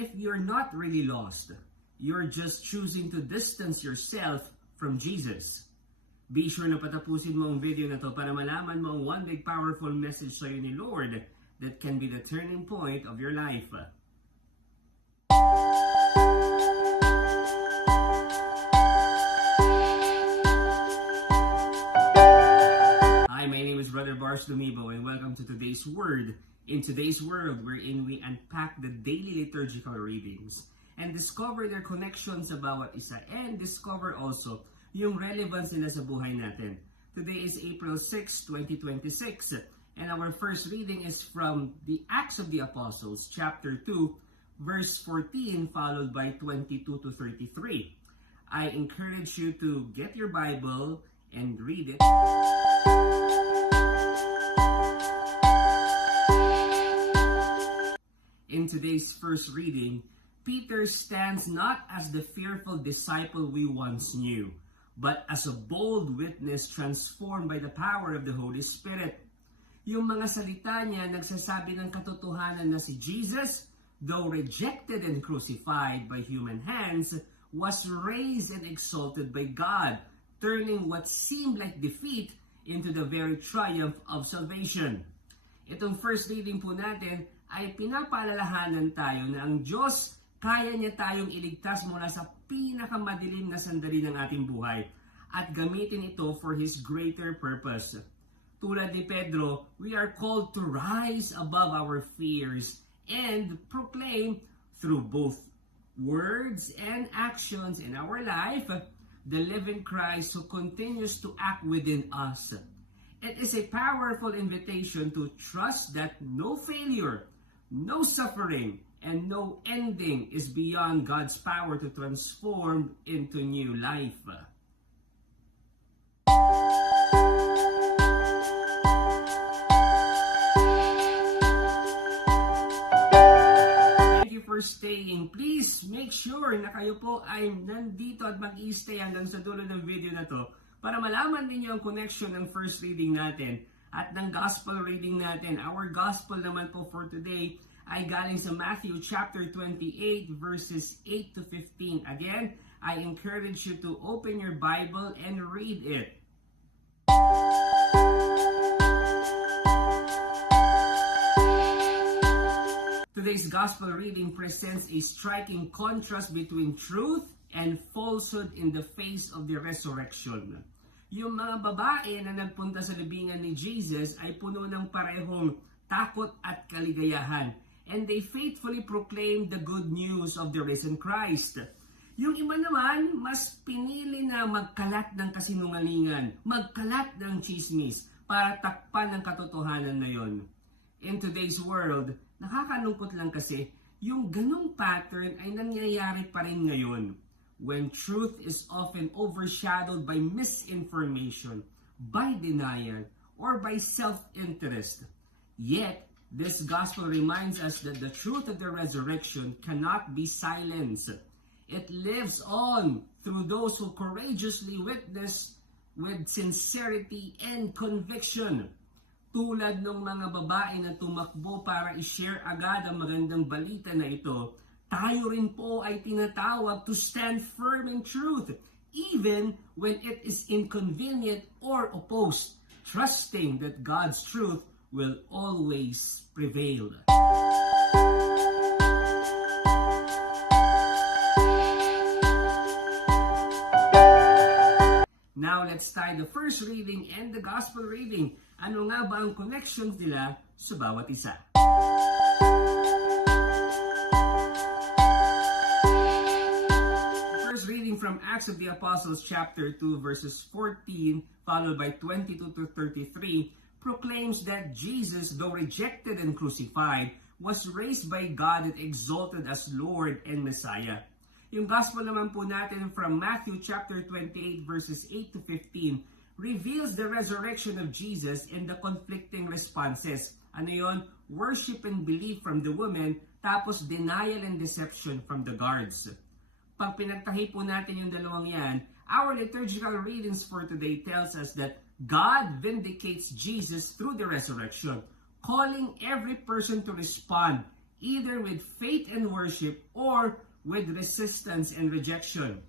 if you're not really lost, you're just choosing to distance yourself from Jesus. Be sure na patapusin mo ang video na to para malaman mo ang one big powerful message sa'yo ni Lord that can be the turning point of your life. Hi, my name is Brother Bars Lumibo and welcome to today's Word. In today's world wherein we unpack the daily liturgical readings and discover their connections sa bawat isa and discover also yung relevance nila sa buhay natin. Today is April 6, 2026 and our first reading is from the Acts of the Apostles, chapter 2, verse 14 followed by 22 to 33. I encourage you to get your Bible and read it. In today's first reading, Peter stands not as the fearful disciple we once knew, but as a bold witness transformed by the power of the Holy Spirit. Yung mga salita niya nagsasabi ng katotohanan na si Jesus, though rejected and crucified by human hands, was raised and exalted by God, turning what seemed like defeat into the very triumph of salvation. Itong first reading po natin ay pinapaalalahanan tayo na ang Diyos kaya niya tayong iligtas mula sa pinakamadilim na sandali ng ating buhay at gamitin ito for His greater purpose. Tulad ni Pedro, we are called to rise above our fears and proclaim through both words and actions in our life the living Christ who continues to act within us. It is a powerful invitation to trust that no failure, no suffering, and no ending is beyond God's power to transform into new life. Thank you for staying. Please make sure na kayo po ay nandito at mag-i-stay hanggang sa dulo ng video na to para malaman ninyo ang connection ng first reading natin at ng gospel reading natin. Our gospel naman po for today ay galing sa Matthew chapter 28 verses 8 to 15. Again, I encourage you to open your Bible and read it. Today's gospel reading presents a striking contrast between truth and falsehood in the face of the resurrection. Yung mga babae na nagpunta sa libingan ni Jesus ay puno ng parehong takot at kaligayahan, and they faithfully proclaimed the good news of the risen Christ. Yung iba naman, mas pinili na magkalat ng kasinungalingan, magkalat ng chismis para takpan ng katotohanan na yon. In today's world, nakakalungkot lang kasi yung ganong pattern ay nangyayari pa rin ngayon when truth is often overshadowed by misinformation, by denial, or by self-interest. Yet, this gospel reminds us that the truth of the resurrection cannot be silenced. It lives on through those who courageously witness with sincerity and conviction. Tulad ng mga babae na tumakbo para i-share agad ang magandang balita na ito, tayo rin po ay tinatawag to stand firm in truth, even when it is inconvenient or opposed, trusting that God's truth will always prevail. Now let's tie the first reading and the gospel reading. Ano nga ba ang connections nila sa bawat isa? First reading from Acts of the Apostles chapter 2 verses 14 followed by 22 to 33 proclaims that Jesus, though rejected and crucified, was raised by God and exalted as Lord and Messiah. Yung gospel naman po natin from Matthew chapter 28 verses 8 to 15 reveals the resurrection of Jesus and the conflicting responses. Ano yon? Worship and belief from the woman, tapos denial and deception from the guards. Pag pinagtahi po natin yung dalawang yan, our liturgical readings for today tells us that God vindicates Jesus through the resurrection, calling every person to respond either with faith and worship or with resistance and rejection.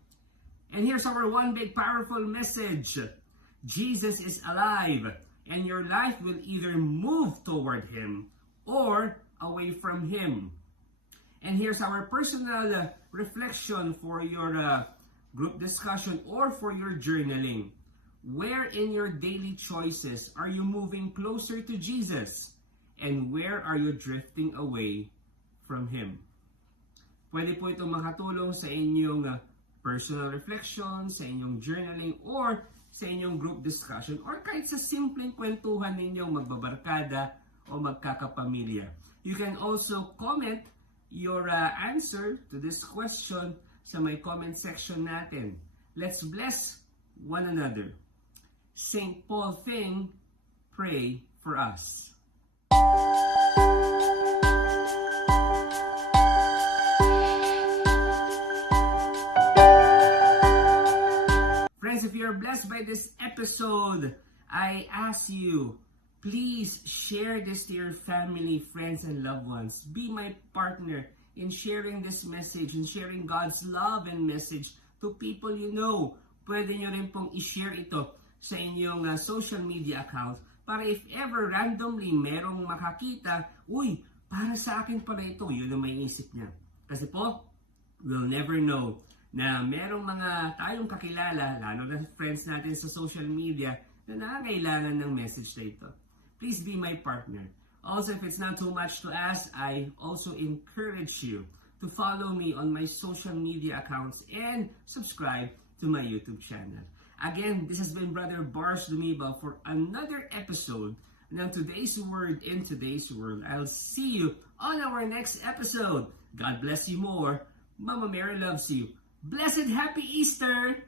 And here's our one big powerful message. Jesus is alive, and your life will either move toward Him or away from Him. And here's our personal reflection for your group discussion or for your journaling. Where in your daily choices are you moving closer to Jesus? And where are you drifting away from Him? Pwede po itong makatulong sa inyong personal reflection, sa inyong journaling, or sa inyong group discussion, or kahit sa simpleng kwentuhan ninyong magbabarkada o magkakapamilya. You can also comment your answer to this question sa may comment section natin. Let's bless one another. St. Paul Thing, pray for us. Friends, if you're blessed by this episode, I ask you, please share this to your family, friends, and loved ones. Be my partner in sharing this message, in sharing God's love and message to people you know. Pwede nyo rin pong i-share ito sa inyong social media account para if ever randomly merong makakita, uy, para sa akin pala ito, yun ang may isip niya. Kasi po, we'll never know na merong mga tayong kakilala, lalo na friends natin sa social media, na nakakailangan ng message na ito. Please be my partner. Also, if it's not too much to ask, I also encourage you to follow me on my social media accounts and subscribe to my YouTube channel. Again, this has been Brother Bars Lumiba for another episode ng Today's Word in Today's World. I'll see you on our next episode. God bless you more. Mama Mary loves you. Blessed Happy Easter!